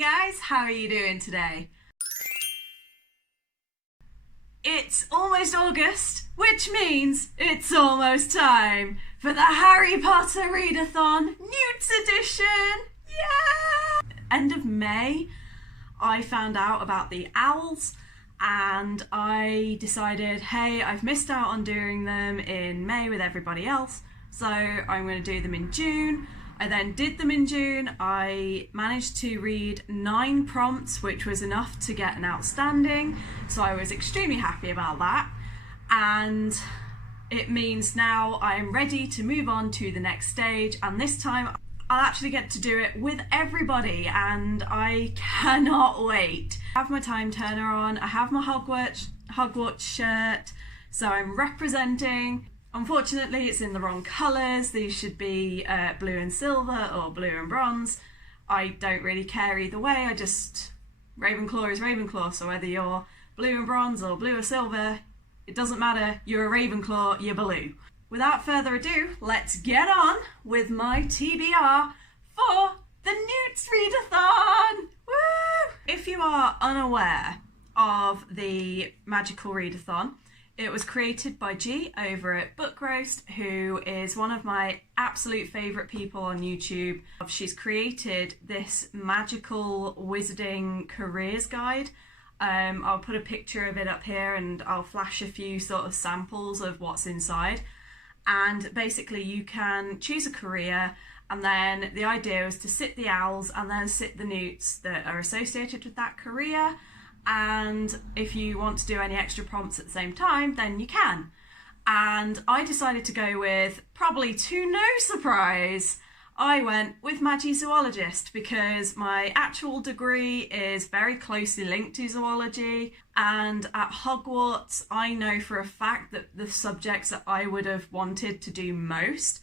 guys, how are you doing today? It's almost August, which means it's almost time for the Harry Potter Readathon N.E.W.T.S edition! Yeah! End of May, I found out about the owls and I decided, hey, I've missed out on doing them in May with everybody else, so I'm going to do them in June. I then did them in June. I managed to read 9 prompts, which was enough to get an outstanding, so I was extremely happy about that. And it means now I'm ready to move on to the next stage, and this time I'll actually get to do it with everybody, and I cannot wait. I have my time turner on, I have my Hogwarts shirt, so I'm representing. Unfortunately, it's in the wrong colours. These should be blue and silver or blue and bronze. I don't really care either way. Ravenclaw is Ravenclaw, so whether you're blue and bronze or blue or silver, it doesn't matter. You're a Ravenclaw, you're blue. Without further ado, let's get on with my TBR for the N.E.W.T.S Readathon! Woo! If you are unaware of the magical readathon, it was created by G over at Book Roast, who is one of my absolute favourite people on YouTube. She's created this magical wizarding careers guide. I'll put a picture of it up here and I'll flash a few sort of samples of what's inside. And basically you can choose a career, and then the idea is to sit the owls and then sit the newts that are associated with that career. And if you want to do any extra prompts at the same time, then you can. And I decided to go with, probably to no surprise, I went with Magizoologist because my actual degree is very closely linked to zoology, and at Hogwarts I know for a fact that the subjects that I would have wanted to do most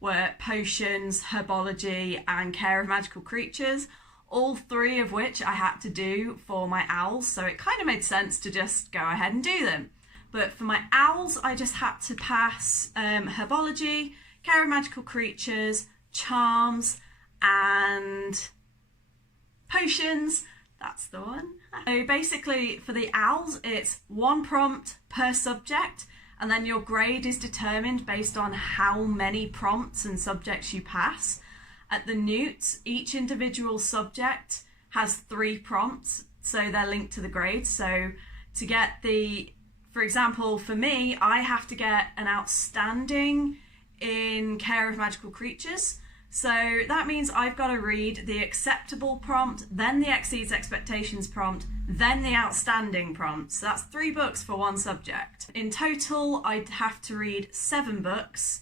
were potions, herbology and care of magical creatures. All 3 of which I had to do for my owls, so it kind of made sense to just go ahead and do them. But for my owls, I just had to pass Herbology, Care of Magical Creatures, Charms, and Potions. That's the one. So basically, for the owls, it's 1 prompt per subject, and then your grade is determined based on how many prompts and subjects you pass. At the N.E.W.T.S, each individual subject has 3 prompts, so they're linked to the grades. So to get for example, for me, I have to get an outstanding in Care of Magical Creatures. So that means I've got to read the acceptable prompt, then the exceeds expectations prompt, then the outstanding prompt. So that's 3 books for 1 subject. In total, I'd have to read 7 books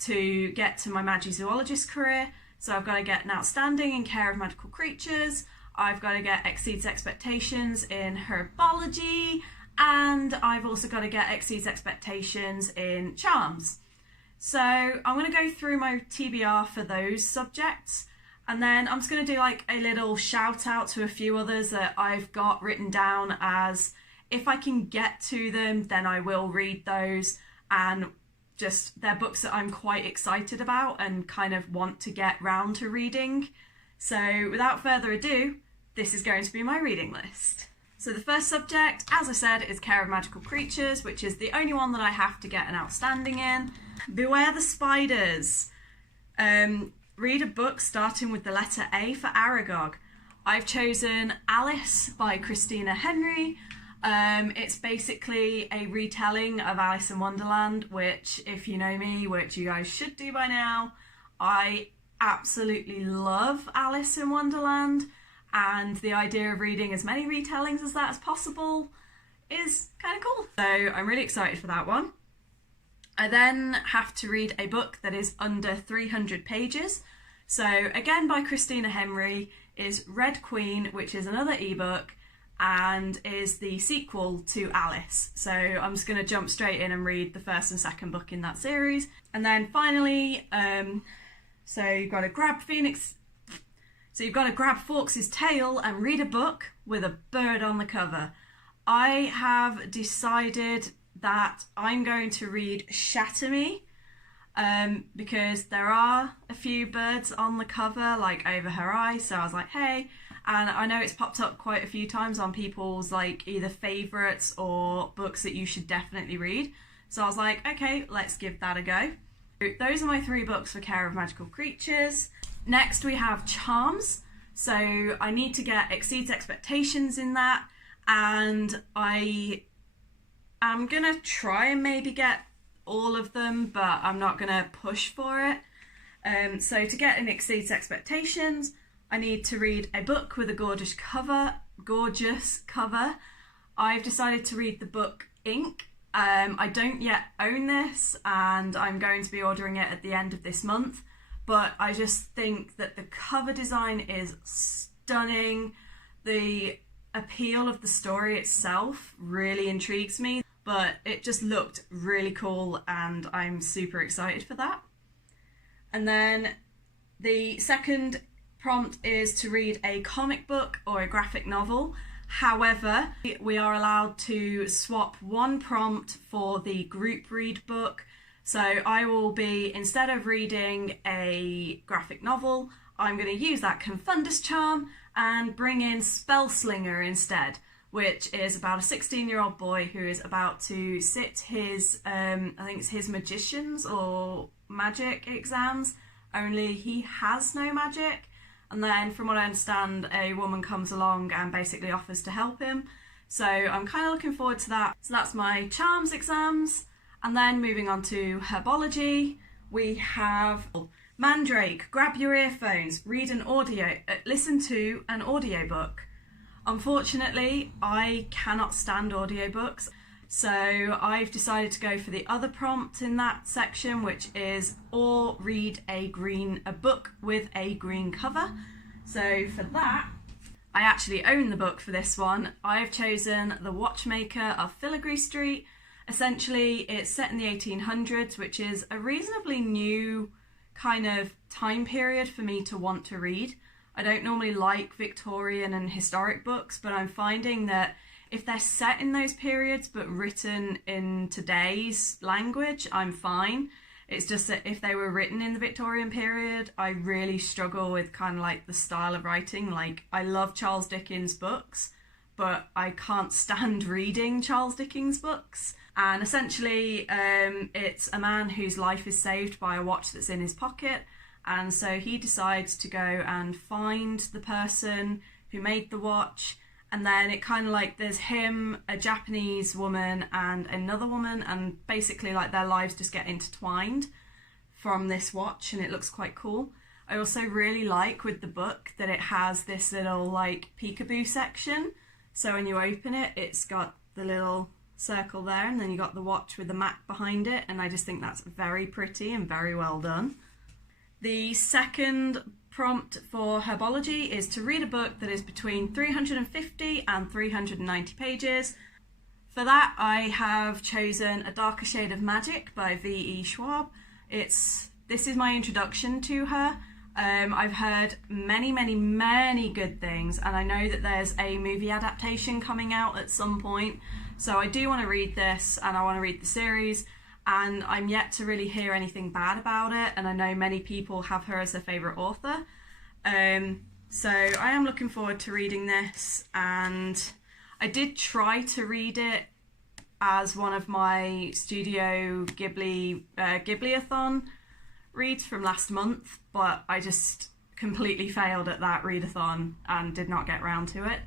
to get to my Magizoologist career. So I've got to get an outstanding in Care of Magical Creatures, I've got to get exceeds expectations in Herbology, and I've also got to get exceeds expectations in Charms. So I'm going to go through my TBR for those subjects, and then I'm just going to do like a little shout out to a few others that I've got written down as, if I can get to them, then I will read those, and just they're books that I'm quite excited about and kind of want to get round to reading. So without further ado, this is going to be my reading list. So the first subject, as I said, is Care of Magical Creatures, which is the only one that I have to get an outstanding in. Beware the Spiders. Read a book starting with the letter A for Aragog. I've chosen Alice by Christina Henry. It's basically a retelling of Alice in Wonderland, which, if you know me, which you guys should do by now, I absolutely love Alice in Wonderland, and the idea of reading as many retellings as that as possible is kind of cool. So I'm really excited for that one. I then have to read a book that is under 300 pages. So again by Christina Henry is Red Queen, which is another ebook and is the sequel to Alice. So I'm just going to jump straight in and read the first and second book in that series. And then finally, so you've got to grab Fawkes's tail and read a book with a bird on the cover. I have decided that I'm going to read Shatter Me, because there are a few birds on the cover, like over her eyes, so I was like, hey, And I know it's popped up quite a few times on people's like either favourites or books that you should definitely read. So I was like, okay, let's give that a go. Those are my 3 books for Care of Magical Creatures. Next we have Charms. So I need to get Exceeds Expectations in that, and I am going to try and maybe get all of them, but I'm not going to push for it. So to get an Exceeds Expectations, I need to read a book with a gorgeous cover. I've decided to read the book Ink. I don't yet own this, and I'm going to be ordering it at the end of this month, but I just think that the cover design is stunning. The appeal of the story itself really intrigues me, but it just looked really cool and I'm super excited for that. And then the second prompt is to read a comic book or a graphic novel. However, we are allowed to swap one prompt for the group read book. So I will be, instead of reading a graphic novel, I'm going to use that Confundus charm and bring in Spellslinger instead, which is about a 16-year-old boy who is about to sit his, I think it's his magician's or magic exams, only he has no magic. And then from what I understand, a woman comes along and basically offers to help him. So I'm kind of looking forward to that. So that's my Charms exams. And then moving on to Herbology, we have Mandrake, grab your earphones, listen to an audiobook. Unfortunately, I cannot stand audiobooks, so I've decided to go for the other prompt in that section, which is or read a book with a green cover. So for that, I actually own the book for this one. I've chosen The Watchmaker of Filigree Street. Essentially, it's set in the 1800s, which is a reasonably new kind of time period for me to want to read. I don't normally like Victorian and historic books, but I'm finding that if they're set in those periods but written in today's language, I'm fine. It's just that if they were written in the Victorian period, I really struggle with kind of like the style of writing. Like, I love Charles Dickens books, but I can't stand reading Charles Dickens books. And essentially, it's a man whose life is saved by a watch that's in his pocket. And so he decides to go and find the person who made the watch. And then it kind of like there's him, a Japanese woman and another woman. And basically like their lives just get intertwined from this watch, and it looks quite cool. I also really like with the book that it has this little like peekaboo section. So when you open it, it's got the little circle there, and then you got the watch with the map behind it, and I just think that's very pretty and very well done. The second prompt for Herbology is to read a book that is between 350 and 390 pages. For that, I have chosen A Darker Shade of Magic by V.E. Schwab. This is my introduction to her. I've heard many good things, and I know that there's a movie adaptation coming out at some point. So I do want to read this, and I want to read the series, and I'm yet to really hear anything bad about it, and I know many people have her as their favourite author. So I am looking forward to reading this, and I did try to read it as one of my Studio Ghibliathon reads from last month, but I just completely failed at that readathon and did not get round to it.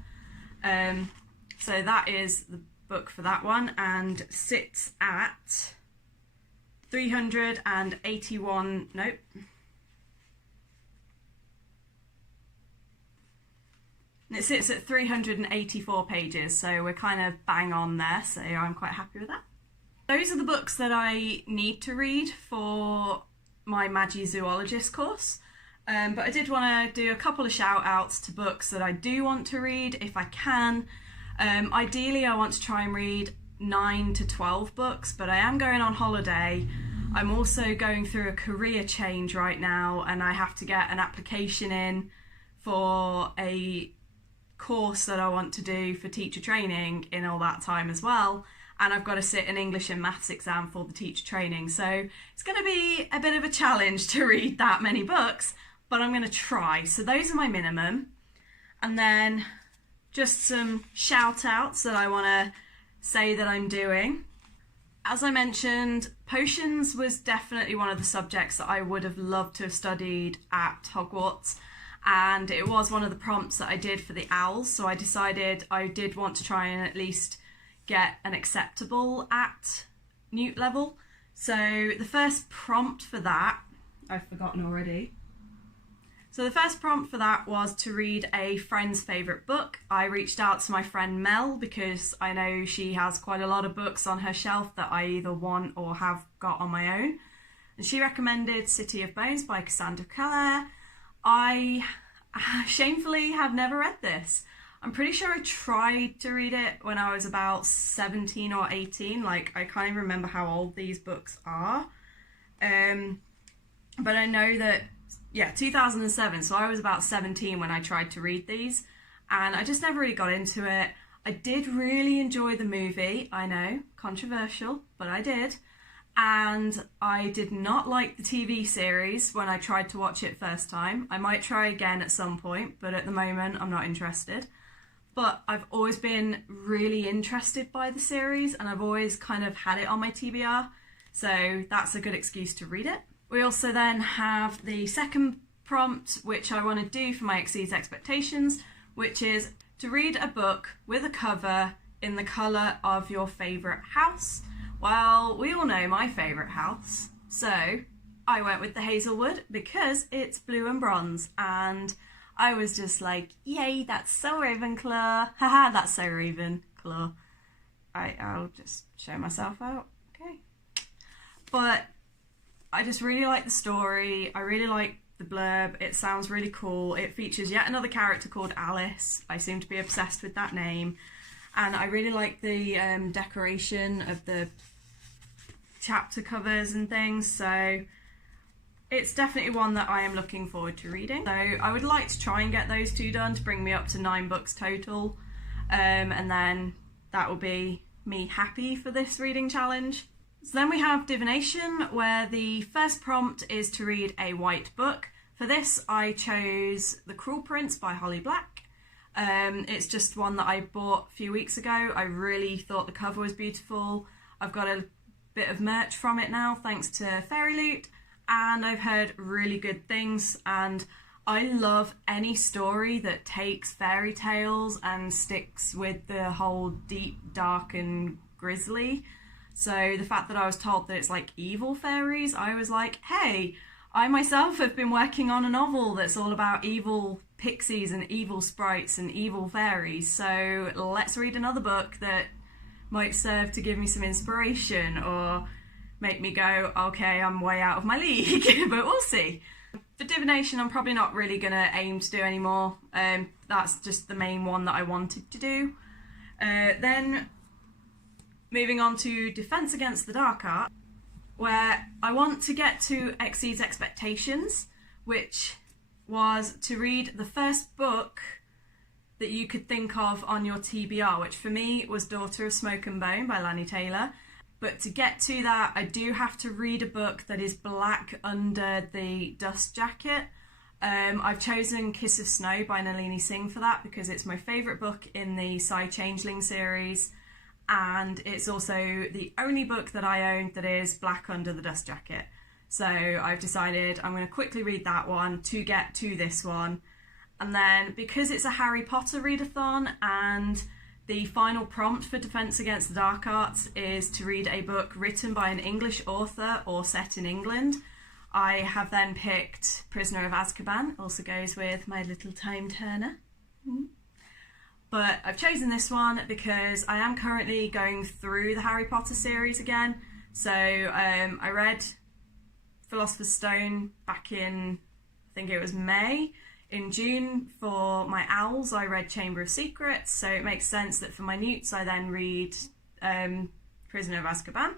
So that is the book for that one, and sits at 381, nope. It sits at 384 pages, so we're kind of bang on there, so I'm quite happy with that. Those are the books that I need to read for my Magizoologist course, but I did want to do a couple of shout outs to books that I do want to read if I can. Ideally I want to try and read 9 to 12 books, but I am going on holiday. I'm also going through a career change right now, and I have to get an application in for a course that I want to do for teacher training in all that time as well, and I've got to sit an English and maths exam for the teacher training, so it's going to be a bit of a challenge to read that many books, but I'm going to try. So those are my minimum. And then just some shout outs that I want to say that I'm doing. As I mentioned, potions was definitely one of the subjects that I would have loved to have studied at Hogwarts, and it was one of the prompts that I did for the owls, so I decided I did want to try and at least get an acceptable at Newt level. So the first prompt for that, I've forgotten already. So the first prompt for that was to read a friend's favourite book. I reached out to my friend Mel because I know she has quite a lot of books on her shelf that I either want or have got on my own. And she recommended City of Bones by Cassandra Clare. I shamefully have never read this. I'm pretty sure I tried to read it when I was about 17 or 18. Like, I can't even remember how old these books are. But I know that, yeah, 2007, so I was about 17 when I tried to read these, and I just never really got into it. I did really enjoy the movie, I know, controversial, but I did. And I did not like the TV series when I tried to watch it first time. I might try again at some point, but at the moment I'm not interested. But I've always been really interested by the series, and I've always kind of had it on my TBR, so that's a good excuse to read it. We also then have the second prompt, which I want to do for my Exceeds Expectations, which is to read a book with a cover in the colour of your favourite house. Well, we all know my favourite house, so I went with the Hazelwood because it's blue and bronze, and I was just like, yay, that's so Ravenclaw. Haha, that's so Ravenclaw. I'll just show myself out, okay. But I just really like the story. I really like the blurb. It sounds really cool. It features yet another character called Alice. I seem to be obsessed with that name. And I really like the decoration of the chapter covers and things. So it's definitely one that I am looking forward to reading. So I would like to try and get those two done to bring me up to 9 books total. And then that will be me happy for this reading challenge. So then we have Divination, where the first prompt is to read a white book. For this, I chose The Cruel Prince by Holly Black. It's just one that I bought a few weeks ago. I really thought the cover was beautiful. I've got a bit of merch from it now, thanks to Fairy Loot, and I've heard really good things. And I love any story that takes fairy tales and sticks with the whole deep, dark and grisly. So the fact that I was told that it's like evil fairies, I was like, hey, I myself have been working on a novel that's all about evil pixies and evil sprites and evil fairies. So let's read another book that might serve to give me some inspiration or make me go, okay, I'm way out of my league, but we'll see. For Divination, I'm probably not really going to aim to do any more. That's just the main one that I wanted to do. Then moving on to Defense Against the Dark Art, where I want to get to Exceeds Expectations, which was to read the first book that you could think of on your TBR, which for me was Daughter of Smoke and Bone by Lani Taylor. But to get to that, I do have to read a book that is black under the dust jacket. I've chosen Kiss of Snow by Nalini Singh for that because it's my favourite book in the Psy Changeling series, and it's also the only book that I own that is black under the dust jacket. So I've decided I'm going to quickly read that one to get to this one. And then because it's a Harry Potter readathon and the final prompt for Defense Against the Dark Arts is to read a book written by an English author or set in England, I have then picked Prisoner of Azkaban. Also goes with my little time turner. But I've chosen this one because I am currently going through the Harry Potter series again. So I read Philosopher's Stone back in, I think it was May. In June, for my owls, I read Chamber of Secrets, so it makes sense that for my newts, I then read Prisoner of Azkaban.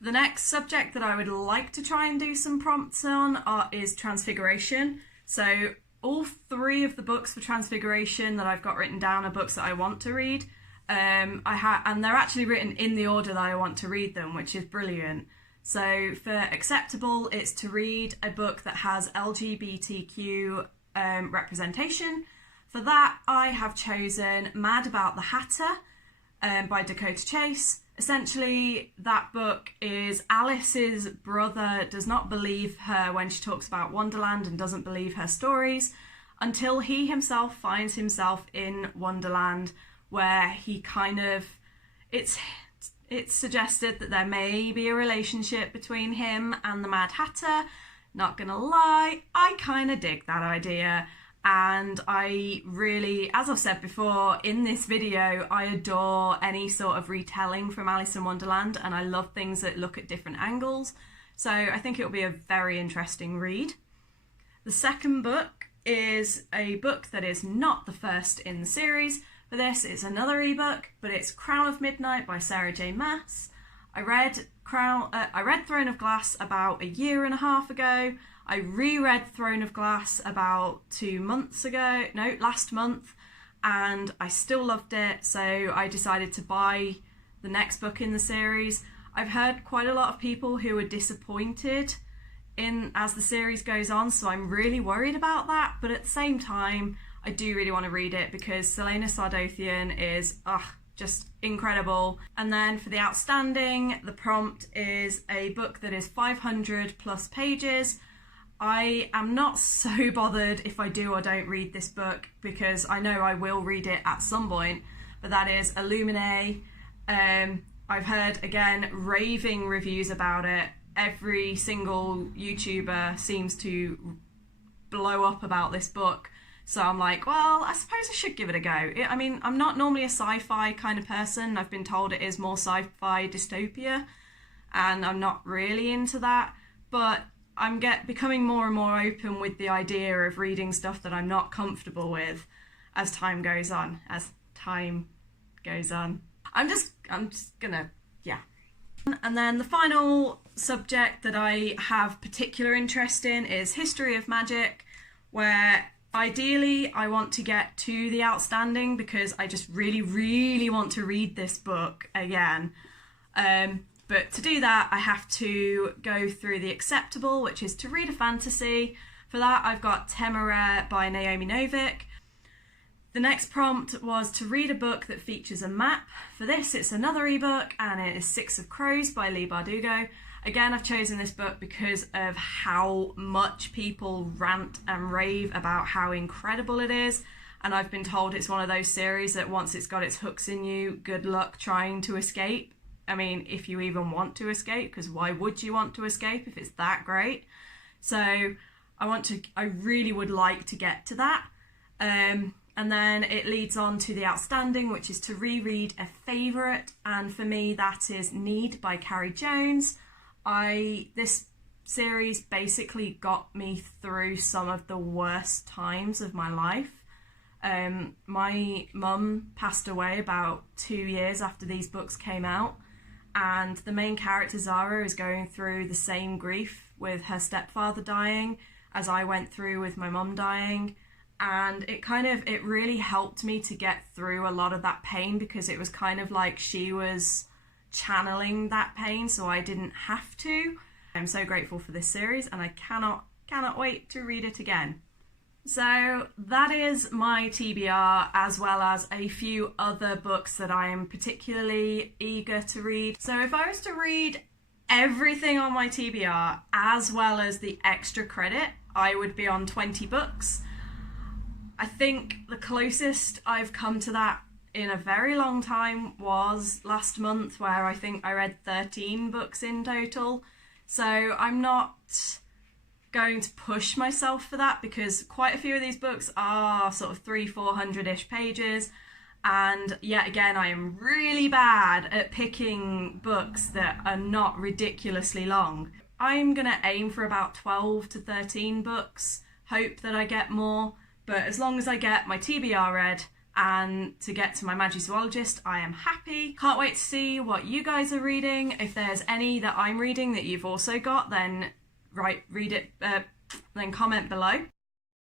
The next subject that I would like to try and do some prompts on is Transfiguration. So all 3 of the books for Transfiguration that I've got written down are books that I want to read. And they're actually written in the order that I want to read them, which is brilliant. So for acceptable, it's to read a book that has LGBTQ representation. For that, I have chosen Mad About the Hatter by Dakota Chase. Essentially, that book is Alice's brother does not believe her when she talks about Wonderland and doesn't believe her stories until he himself finds himself in Wonderland, where he kind of... It's suggested that there may be a relationship between him and the Mad Hatter. Not gonna lie, I kind of dig that idea. And I really, as I've said before in this video, I adore any sort of retelling from Alice in Wonderland, and I love things that look at different angles. So I think it'll be a very interesting read. The second book is a book that is not the first in the series. For this, it's another ebook, but it's Crown of Midnight by Sarah J. Maas. I read Throne of Glass about 1.5 years ago. I reread Throne of Glass about 2 months ago, no, last month, and I still loved it, so I decided to buy the next book in the series. I've heard quite a lot of people who are disappointed as the series goes on, so I'm really worried about that, but at the same time, I do really want to read it because Selena Sardothian is just incredible. And then for the outstanding, the prompt is a book that is 500 plus pages. I am not so bothered if I do or don't read this book because I know I will read it at some point, but that is Illuminae. I've heard, again, raving reviews about it. Every single YouTuber seems to blow up about this book. So I'm like, well, I suppose I should give it a go. I mean, I'm not normally a sci-fi kind of person. I've been told it is more sci-fi dystopia, and I'm not really into that. But I'm becoming more and more open with the idea of reading stuff that I'm not comfortable with as time goes on. I'm just gonna, yeah. And then the final subject that I have particular interest in is History of Magic, where ideally I want to get to the outstanding because I just really, really want to read this book again. But to do that, I have to go through the acceptable, which is to read a fantasy. For that, I've got Temeraire by Naomi Novik. The next prompt was to read a book that features a map. For this, it's another ebook, and it is Six of Crows by Leigh Bardugo. Again, I've chosen this book because of how much people rant and rave about how incredible it is. And I've been told it's one of those series that once it's got its hooks in you, good luck trying to escape. I mean, if you even want to escape, because why would you want to escape if it's that great? So I really would like to get to that. And then it leads on to the outstanding, which is to reread a favourite. And for me, that is N.E.W.T.S by Carrie Jones. This series basically got me through some of the worst times of my life. My mum passed away about 2 years after these books came out, and the main character Zara is going through the same grief with her stepfather dying as I went through with my mum dying. And it really helped me to get through a lot of that pain because it was kind of like she was channeling that pain so I didn't have to. I'm so grateful for this series and I cannot wait to read it again. So that is my TBR, as well as a few other books that I am particularly eager to read. So if I was to read everything on my TBR as well as the extra credit, I would be on 20 books. I think the closest I've come to that in a very long time was last month, where I think I read 13 books in total. So I'm not going to push myself for that because quite a few of these books are sort of 300-400-ish pages. And yet again, I am really bad at picking books that are not ridiculously long. I'm going to aim for about 12 to 13 books, hope that I get more. But as long as I get my TBR read and to get to my Magizoologist, I am happy. Can't wait to see what you guys are reading. If there's any that I'm reading that you've also got, then read it, then comment below.